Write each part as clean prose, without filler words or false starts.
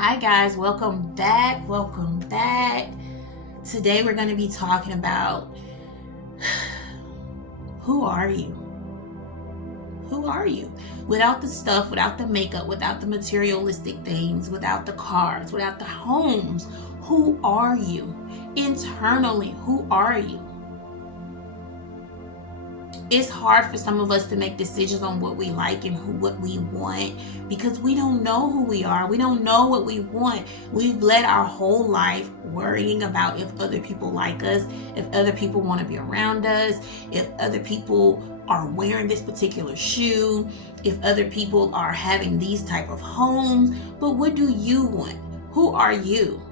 Hi guys, welcome back. Today we're going to be talking about who are you? Who are you? Without the stuff, without the makeup, without the materialistic things, without the cars, without the homes, who are you? Internally, who are you? It's hard for some of us to make decisions on what we like and what we want because we don't know who we are. We don't know what we want. We've led our whole life worrying about if other people like us, if other people want to be around us, if other people are wearing this particular shoe, if other people are having these type of homes. But what do you want? Who are you?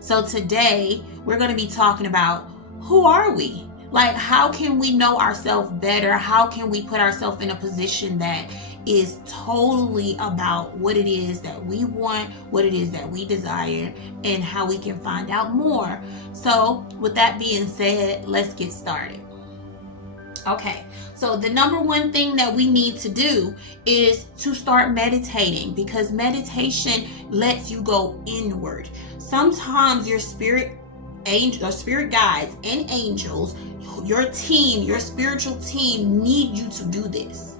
So today we're going to be talking about who are we? Like, how can we know ourselves better? How can we put ourselves in a position that is totally about what it is that we want, what it is that we desire, and how we can find out more. So with that being said, let's get started. Okay, so the number one thing that we need to do is to start meditating, because meditation lets you go inward. Sometimes your spirit guides and angels, your team, your spiritual team, need you to do this.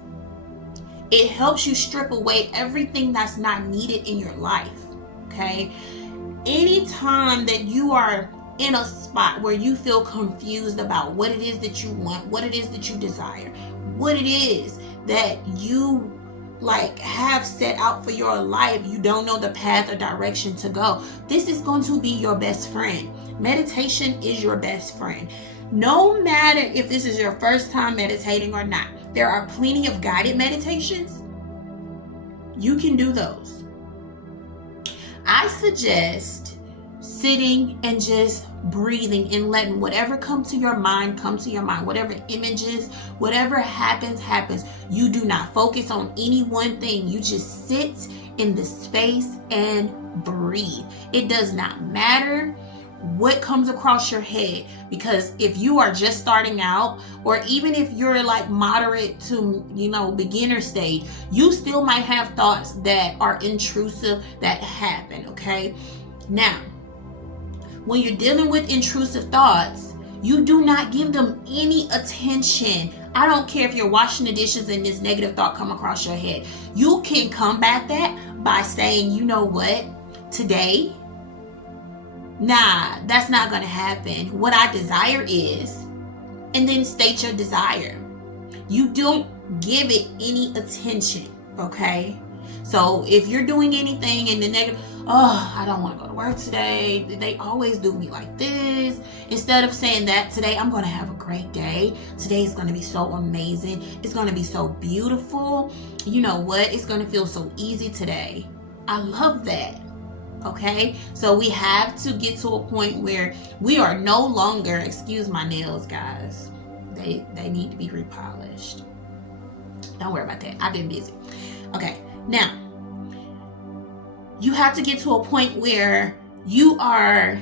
It helps you strip away everything that's not needed in your life. Okay, anytime that you are in a spot where you feel confused about what it is that you want, what it is that you desire, what it is that you have set out for your life, you don't know the path or direction to go, this is going to be your best friend. Meditation is your best friend. No matter if this is your first time meditating or not, there are plenty of guided meditations. You can do those. I suggest sitting and just breathing and letting whatever come to your mind. Whatever images, whatever happens. You do not focus on any one thing. You just sit in the space and breathe. It does not matter what comes across your head, because if you are just starting out, or even if you're moderate to beginner stage, you still might have thoughts that are intrusive that happen. Okay, now when you're dealing with intrusive thoughts, you do not give them any attention. I don't care if you're washing the dishes and this negative thought come across your head. You can combat that by saying, you know what, today, nah, that's not going to happen. What I desire is, and then state your desire. You don't give it any attention, okay? So if you're doing anything in the negative, I don't want to go to work today, they always do me like this. Instead of saying that, today I'm going to have a great day. Today is going to be so amazing. It's going to be so beautiful. You know what? It's going to feel so easy today. I love that. Okay, so we have to get to a point where we are no longer, excuse my nails, guys, they need to be repolished. Don't worry about that. I've been busy. Okay, now you have to get to a point where you are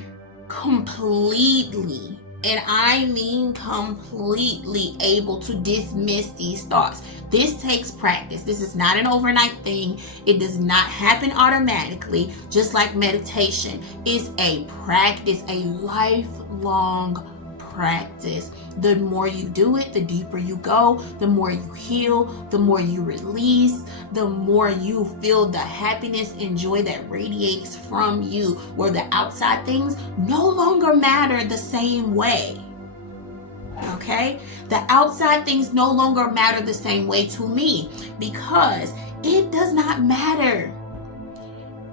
completely, and I mean completely, able to dismiss these thoughts. This takes practice. This is not an overnight thing. It does not happen automatically. Just like meditation is a practice, a lifelong practice. The more you do it, the deeper you go, the more you heal, the more you release, the more you feel the happiness and joy that radiates from you, where the outside things no longer matter the same way. Okay? The outside things no longer matter the same way to me, because it does not matter.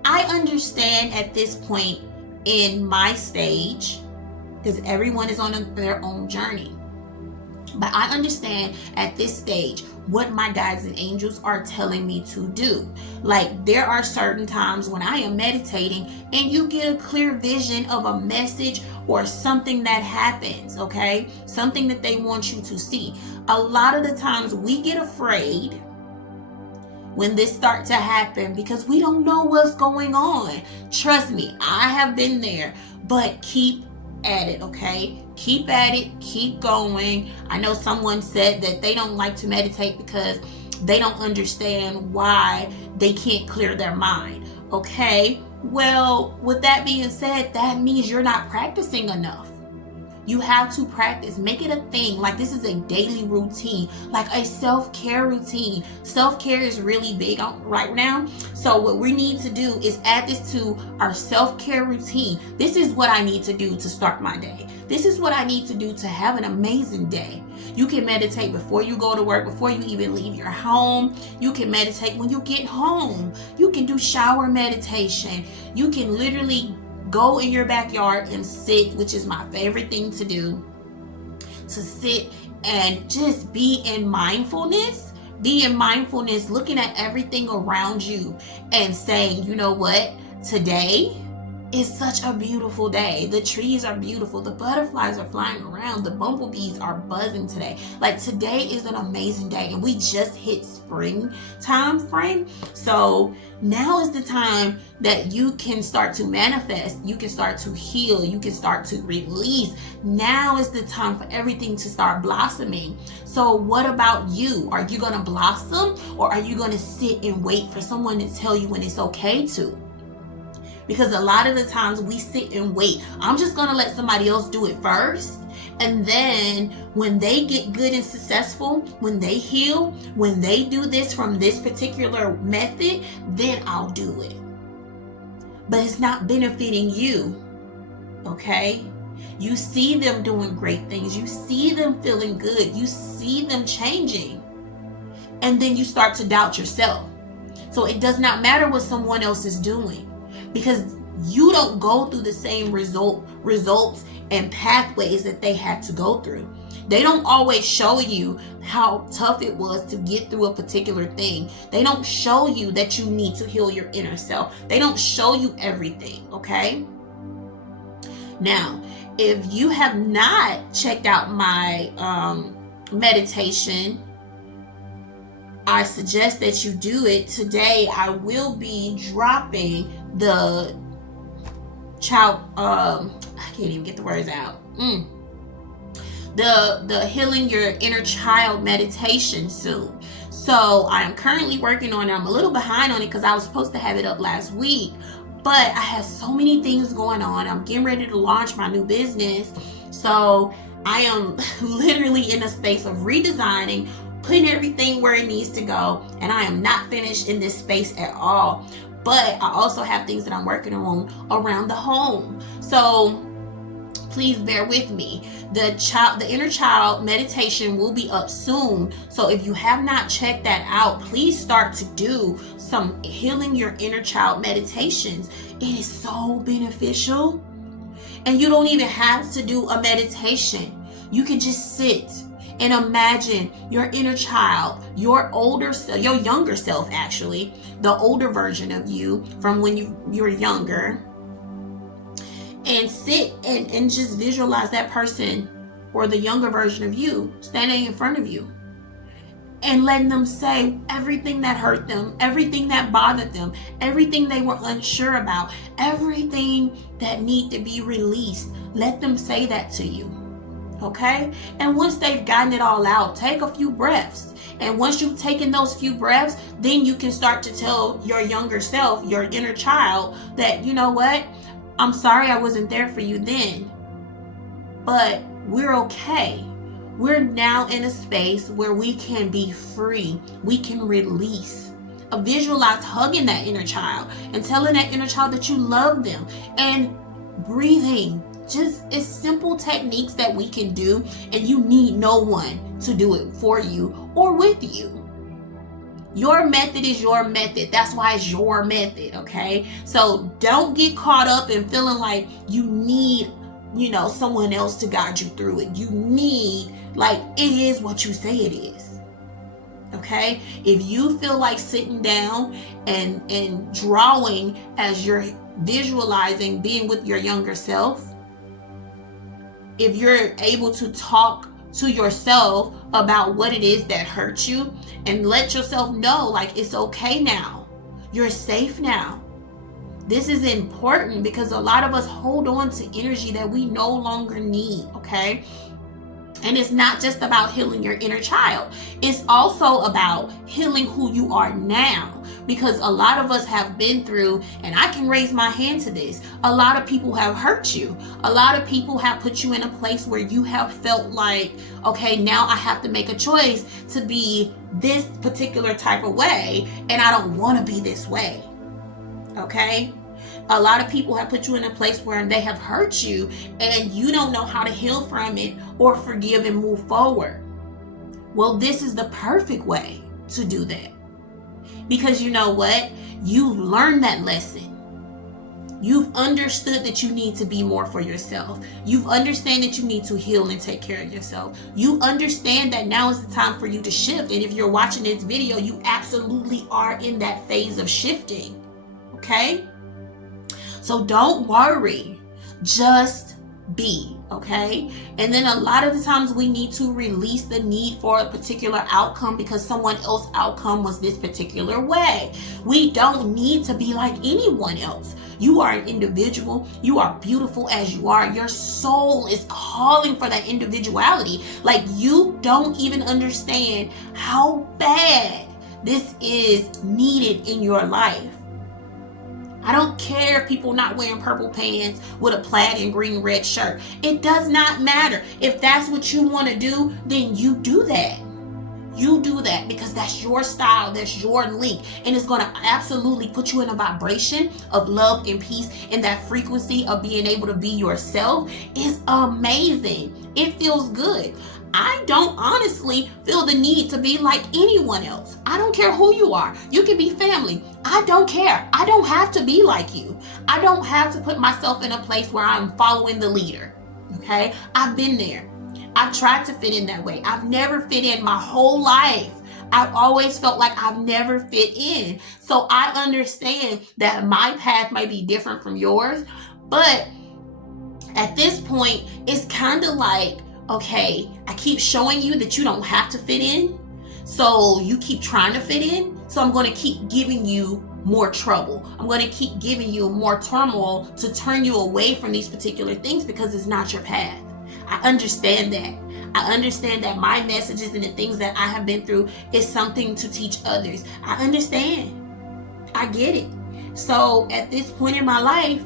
I understand at this point in my stage, because everyone is on their own journey, but I understand at this stage what my guides and angels are telling me to do. There are certain times when I am meditating and you get a clear vision of a message or something that happens, okay? Something that they want you to see. A lot of the times we get afraid when this starts to happen because we don't know what's going on. Trust me, I have been there, but keep at it, okay? Keep at it, keep going. I know someone said that they don't like to meditate because they don't understand why they can't clear their mind. Okay, well, with that being said, that means you're not practicing enough. You have to practice. Make it a thing. Like, this is a daily routine, like a self-care routine. Self-care is really big right now. So what we need to do is add this to our self-care routine. This is what I need to do to start my day. This is what I need to do to have an amazing day. You can meditate before you go to work, before you even leave your home. You can meditate when you get home. You can do shower meditation. You can literally go in your backyard and sit, which is my favorite thing to do, to sit and just be in mindfulness. Be in mindfulness, looking at everything around you and saying, you know what, today is such a beautiful day. The trees are beautiful. The butterflies are flying around. The bumblebees are buzzing today. Like, today is an amazing day, and we just hit spring time frame. So now is the time that you can start to manifest. You can start to heal. You can start to release. Now is the time for everything to start blossoming. So what about you? Are you going to blossom, or are you going to sit and wait for someone to tell you when it's okay to? Because a lot of the times we sit and wait. I'm just going to let somebody else do it first. And then when they get good and successful, when they heal, when they do this from this particular method, then I'll do it. But it's not benefiting you. Okay? You see them doing great things. You see them feeling good. You see them changing. And then you start to doubt yourself. So it does not matter what someone else is doing, because you don't go through the same results and pathways that they had to go through. They don't always show you how tough it was to get through a particular thing. They don't show you that you need to heal your inner self. They don't show you everything, okay? Now, if you have not checked out my meditation, I suggest that you do it. Today, I will be dropping the child, I can't even get the words out. The healing your inner child meditation soon. So I am currently working on it. I'm a little behind on it because I was supposed to have it up last week, but I have so many things going on. I'm getting ready to launch my new business. So I am literally in a space of redesigning, putting everything where it needs to go, and I am not finished in this space at all. But I also have things that I'm working on around the home. So please bear with me. The inner child meditation will be up soon. So if you have not checked that out, please start to do some healing your inner child meditations. It is so beneficial. And you don't even have to do a meditation. You can just sit and imagine your inner child, your younger self, actually, the older version of you from when you were younger, and sit and just visualize that person or the younger version of you standing in front of you and letting them say everything that hurt them, everything that bothered them, everything they were unsure about, everything that need to be released. Let them say that to you. Okay? And once they've gotten it all out, take a few breaths. And once you've taken those few breaths, then you can start to tell your younger self, your inner child, that, you know what? I'm sorry I wasn't there for you then, but we're okay. We're now in a space where we can be free. We can release. Visualize hugging that inner child and telling that inner child that you love them, and breathing. Just, it's simple techniques that we can do, and you need no one to do it for you or with you. Your method is your method. That's why it's your method, okay? So don't get caught up in feeling like you need, someone else to guide you through it. You need, it is what you say it is, okay? If you feel like sitting down and drawing as you're visualizing being with your younger self, if you're able to talk to yourself about what it is that hurt you and let yourself know, it's okay now. You're safe now. This is important because a lot of us hold on to energy that we no longer need, okay? And it's not just about healing your inner child. It's also about healing who you are now. Because a lot of us have been through, and I can raise my hand to this, a lot of people have hurt you. A lot of people have put you in a place where you have felt like, okay, now I have to make a choice to be this particular type of way, and I don't want to be this way. Okay? A lot of people have put you in a place where they have hurt you and you don't know how to heal from it or forgive and move forward. Well, this is the perfect way to do that. Because you know what? You've learned that lesson. You've understood that you need to be more for yourself. You've understand that you need to heal and take care of yourself. You understand that now is the time for you to shift. And if you're watching this video, you absolutely are in that phase of shifting. Okay? So don't worry. Just be. Okay? And then a lot of the times we need to release the need for a particular outcome because someone else's outcome was this particular way. We don't need to be like anyone else. You are an individual. You are beautiful as you are. Your soul is calling for that individuality. Like, you don't even understand how bad this is needed in your life. I don't care if people not wearing purple pants with a plaid and green red shirt. It does not matter. If that's what you want to do, then you do that. You do that because that's your style, that's your link, and it's going to absolutely put you in a vibration of love and peace, and that frequency of being able to be yourself is amazing. It feels good. I don't honestly feel the need to be like anyone else. I don't care who you are. You can be family. I don't care. I don't have to be like you. I don't have to put myself in a place where I'm following the leader. Okay? I've been there. I've tried to fit in that way. I've never fit in my whole life. I've always felt like I've never fit in. So I understand that my path might be different from yours, but at this point, it's kind of like, okay, I keep showing you that you don't have to fit in, so you keep trying to fit in, so I'm going to keep giving you more trouble. I'm going to keep giving you more turmoil to turn you away from these particular things because it's not your path. I understand that. I understand that my messages and the things that I have been through is something to teach others. I understand. I get it. So at this point in my life,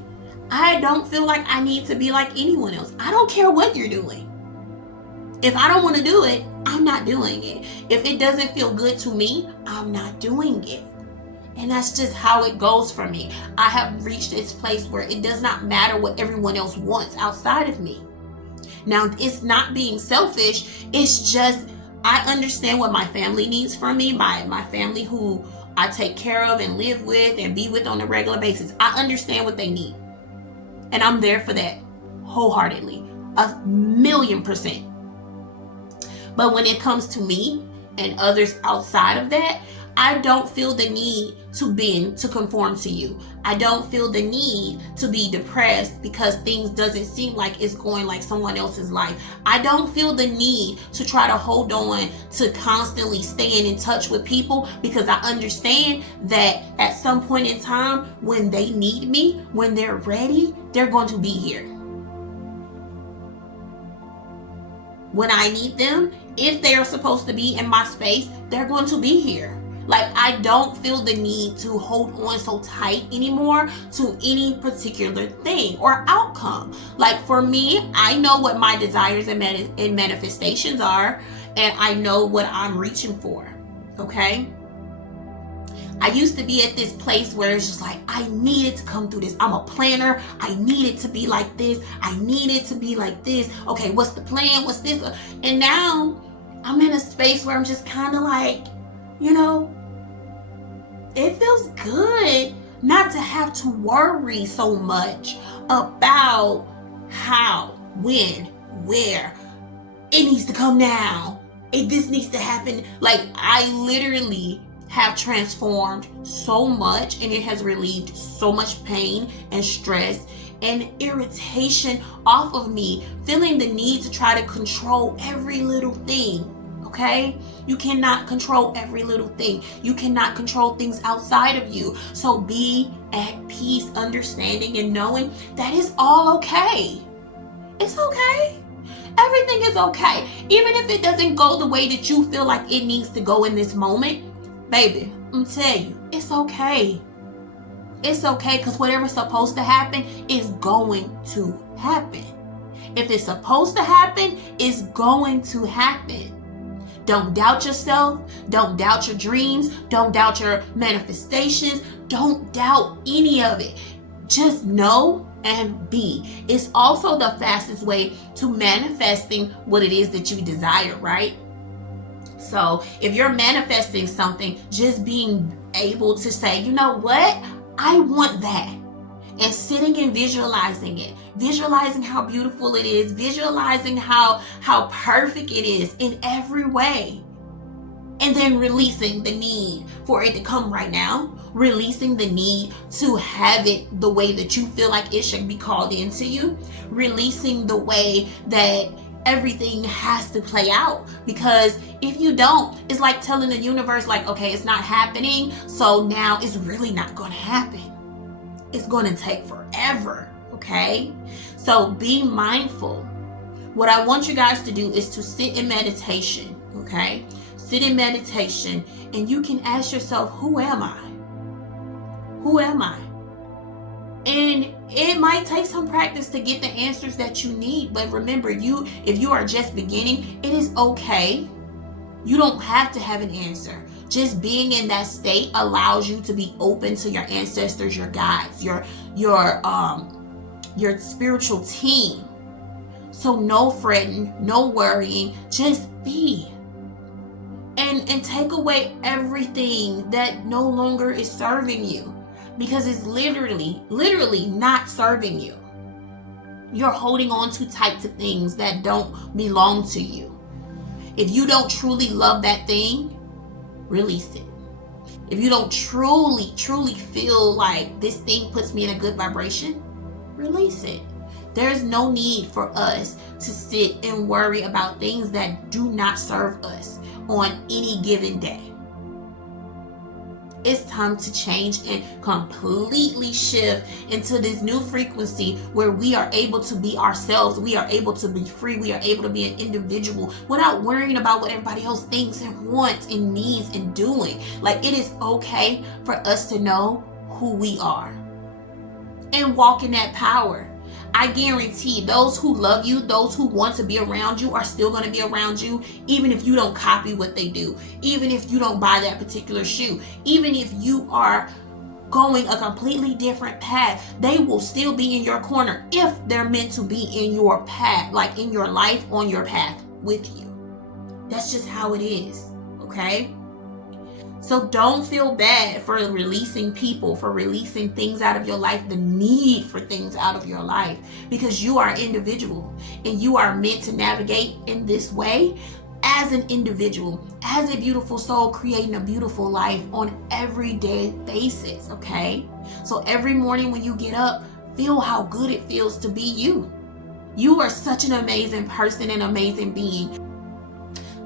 I don't feel like I need to be like anyone else. I don't care what you're doing. If I don't want to do it, I'm not doing it. If it doesn't feel good to me, I'm not doing it. And that's just how it goes for me. I have reached this place where it does not matter what everyone else wants outside of me. Now, it's not being selfish. It's just I understand what my family needs from me, my family who I take care of and live with and be with on a regular basis. I understand what they need. And I'm there for that wholeheartedly, 1,000,000%. But when it comes to me and others outside of that, I don't feel the need to bend to conform to you. I don't feel the need to be depressed because things doesn't seem like it's going like someone else's life. I don't feel the need to try to hold on to constantly staying in touch with people because I understand that at some point in time when they need me, when they're ready, they're going to be here. When I need them, if they are supposed to be in my space, they're going to be here. Like, I don't feel the need to hold on so tight anymore to any particular thing or outcome. Like, for me, I know what my desires and manifestations are, and I know what I'm reaching for. Okay? I used to be at this place where it's just like, I needed to come through this. I'm a planner. I need it to be like this. I need it to be like this. Okay, what's the plan? What's this? And now I'm in a space where I'm just kind of like, you know, it feels good not to have to worry so much about how, when, where. It needs to come now. This needs to happen. Like, I literally have transformed so much, and it has relieved so much pain and stress and irritation off of me, feeling the need to try to control every little thing. Okay? You cannot control every little thing. You cannot control things outside of you. So be at peace, understanding and knowing that it's all okay. It's okay. Everything is okay. Even if it doesn't go the way that you feel like it needs to go in this moment, baby, I'm telling you, it's okay. It's okay, because whatever's supposed to happen is going to happen. If it's supposed to happen, it's going to happen. Don't doubt yourself. Don't doubt your dreams. Don't doubt your manifestations. Don't doubt any of it. Just know and be. It's also the fastest way to manifesting what it is that you desire, right? So if you're manifesting something, just being able to say, you know what? I want that. And sitting and visualizing it, visualizing how beautiful it is, visualizing how perfect it is in every way. And then releasing the need for it to come right now, releasing the need to have it the way that you feel like it should be called into you, releasing the way that everything has to play out. Because if you don't, it's like telling the universe, like, okay, it's not happening, so now it's really not going to happen. It's going to take forever, okay? So be mindful. What I want you guys to do is to sit in meditation, okay? Sit in meditation, and you can ask yourself, who am I? Who am I? And it might take some practice to get the answers that you need, but remember, if you are just beginning, it is okay. You don't have to have an answer. Just being in that state allows you to be open to your ancestors, your guides, your spiritual team. So no fretting, no worrying, just be. And take away everything that no longer is serving you, because it's literally not serving you. You're holding on too tight to things that don't belong to you. If you don't truly love that thing, release it. If you don't truly feel like this thing puts me in a good vibration, release it. There's no need for us to sit and worry about things that do not serve us on any given day. It's time to change and completely shift into this new frequency where we are able to be ourselves. We are able to be free. We are able to be an individual without worrying about what everybody else thinks and wants and needs and doing. Like, it is okay for us to know who we are and walk in that power. I guarantee those who love you, those who want to be around you, are still going to be around you, even if you don't copy what they do, even if you don't buy that particular shoe, even if you are going a completely different path. They will still be in your corner if they're meant to be in your path, like in your life, on your path with you. That's just how it is, okay? So don't feel bad for releasing people, for releasing things out of your life, the need for things out of your life, because you are an individual and you are meant to navigate in this way as an individual, as a beautiful soul, creating a beautiful life on everyday basis, okay? So every morning when you get up, feel how good it feels to be you. You are such an amazing person, an amazing being.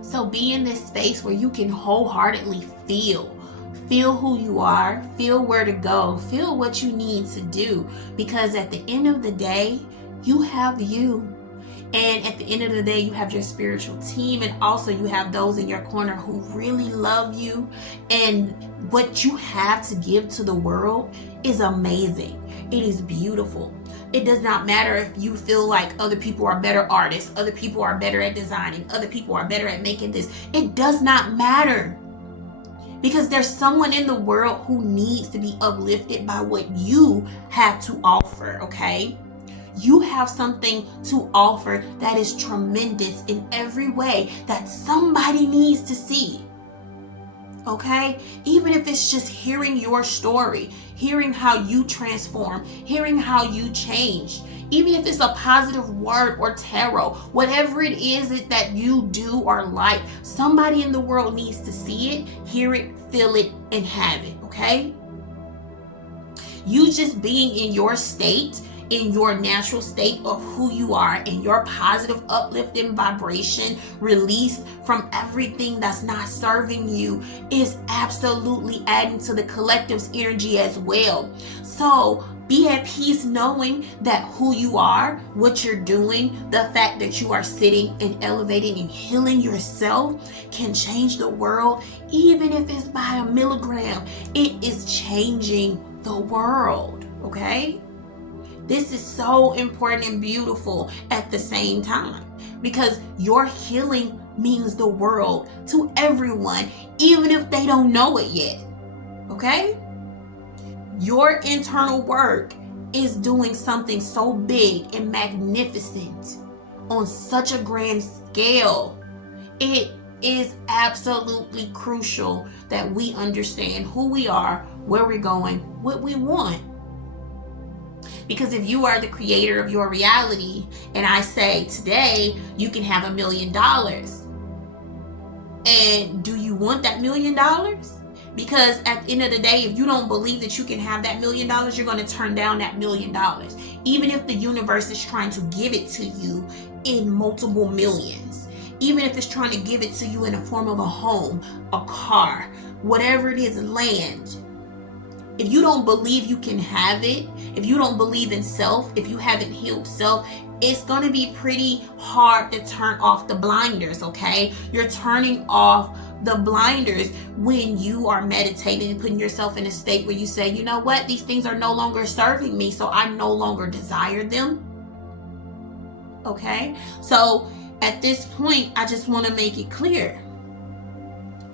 So be in this space where you can wholeheartedly feel who you are, feel where to go, feel what you need to do, because at the end of the day, you have you. And at the end of the day, you have your spiritual team, and also you have those in your corner who really love you. And what you have to give to the world is amazing. It is beautiful. It does not matter if you feel like other people are better artists, other people are better at designing, other people are better at making this. It does not matter, because there's someone in the world who needs to be uplifted by what you have to offer, okay? You have something to offer that is tremendous in every way that somebody needs to see. Okay? Even if it's just hearing your story, hearing how you transform, hearing how you change, even if it's a positive word or tarot, whatever it is that you do or like, somebody in the world needs to see it, hear it, feel it, and have it. Okay? You just being in your state, in your natural state of who you are, in your positive uplifting vibration released from everything that's not serving you, is absolutely adding to the collective's energy as well. So Be at peace knowing that who you are, what you're doing, the fact that you are sitting and elevating and healing yourself can change the world, even if it's by a milligram. It is changing the world, okay? This is so important and beautiful at the same time, because your healing means the world to everyone, even if they don't know it yet, okay? Your internal work is doing something so big and magnificent on such a grand scale. It is absolutely crucial that we understand who we are, where we're going, what we want. Because if you are the creator of your reality, and I say today you can have $1 million, and do you want that $1 million? Because at the end of the day, if you don't believe that you can have that $1 million, you're going to turn down that $1 million. Even if the universe is trying to give it to you in multiple millions. Even if it's trying to give it to you in the form of a home, a car, whatever it is, land. If you don't believe you can have it, if you don't believe in self, if you haven't healed self, it's going to be pretty hard to turn off the blinders, okay? You're turning off the blinders when you are meditating and putting yourself in a state where you say, you know what, these things are no longer serving me, so I no longer desire them, okay? So at this point, I just want to make it clear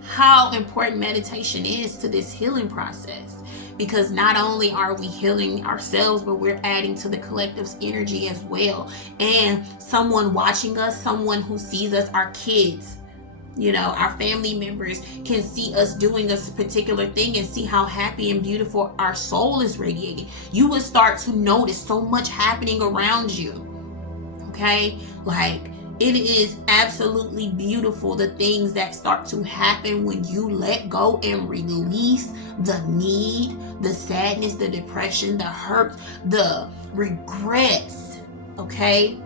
how important meditation is to this healing process. Because not only are we healing ourselves, but we're adding to the collective's energy as well. And someone watching us, someone who sees us, our kids, our family members can see us doing a particular thing and see how happy and beautiful our soul is radiating. You will start to notice so much happening around you. Okay? Like, it is absolutely beautiful, the things that start to happen when you let go and release the need, the sadness, the depression, the hurt, the regrets, okay?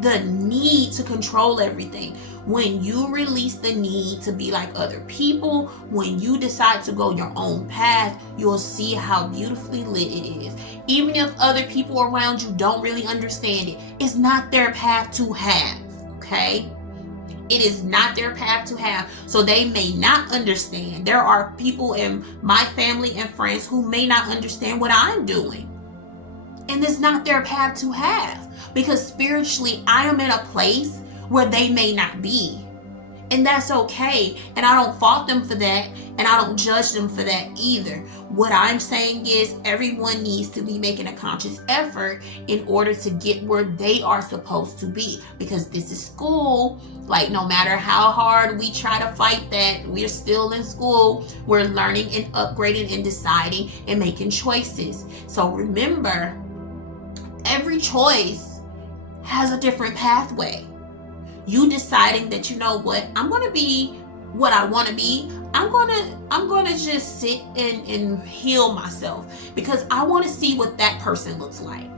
The need to control everything. When you release the need to be like other people, when you decide to go your own path, you'll see how beautifully lit it is. Even if other people around you don't really understand it, it's not their path to have. Okay? It is not their path to have, so they may not understand. There are people in my family and friends who may not understand what I'm doing, and it's not their path to have, because spiritually I am in a place where they may not be, and that's okay. And I don't fault them for that, and I don't judge them for that either. What I'm saying is everyone needs to be making a conscious effort in order to get where they are supposed to be, because this is school. Like, no matter how hard we try to fight that, we're still in school. We're learning and upgrading and deciding and making choices. So remember, every choice has a different pathway. You deciding that, you know what, I'm going to be what I want to be. I'm gonna just sit and heal myself, because I want to see what that person looks like.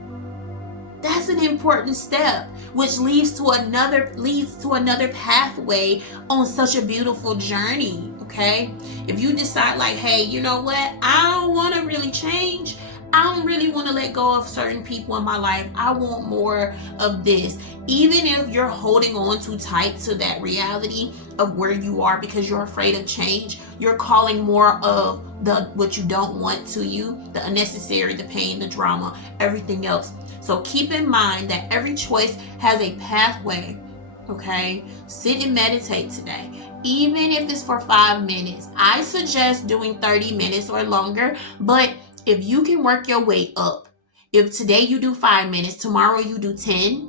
That's an important step, which leads to another pathway on such a beautiful journey. Okay, if you decide like, hey, you know what, I don't want to really change. I don't really want to let go of certain people in my life. I want more of this. Even if you're holding on too tight to that reality of where you are because you're afraid of change, you're calling more of what you don't want to you, the unnecessary, the pain, the drama, everything else. So keep in mind that every choice has a pathway. Okay, sit and meditate today. Even if it's for 5 minutes, I suggest doing 30 minutes or longer, but if you can work your way up, if today you do 5 minutes, tomorrow you do 10,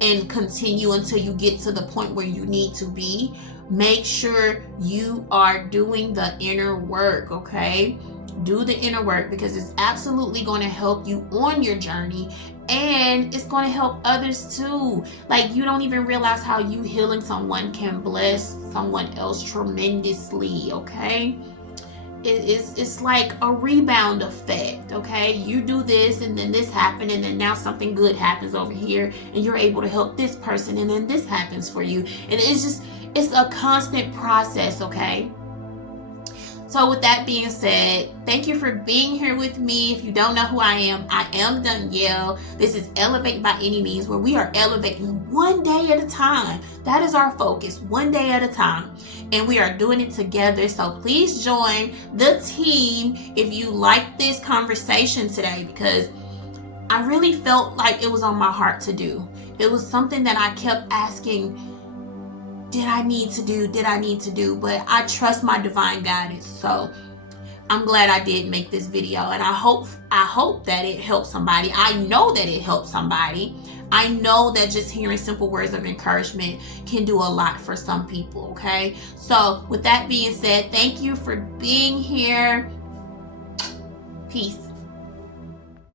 and continue until you get to the point where you need to be, make sure you are doing the inner work, okay? Do the inner work, because it's absolutely going to help you on your journey, and it's going to help others too. Like, you don't even realize how you healing someone can bless someone else tremendously, okay? It's like a rebound effect, okay? You do this, and then this happened, and then now something good happens over here, and you're able to help this person, and then this happens for you. And it's a constant process, okay? So with that being said, thank you for being here with me. If you don't know who I am Danielle. This is Elevate by Any Means, where we are elevating one day at a time. That is our focus, one day at a time. And we are doing it together. So please join the team if you like this conversation today, because I really felt like it was on my heart to do. It was something that I kept asking, did I need to do? But I trust my divine guidance. So I'm glad I did make this video, and I hope that it helped somebody. I know that it helped somebody. I know that just hearing simple words of encouragement can do a lot for some people, okay? So with that being said, thank you for being here. Peace.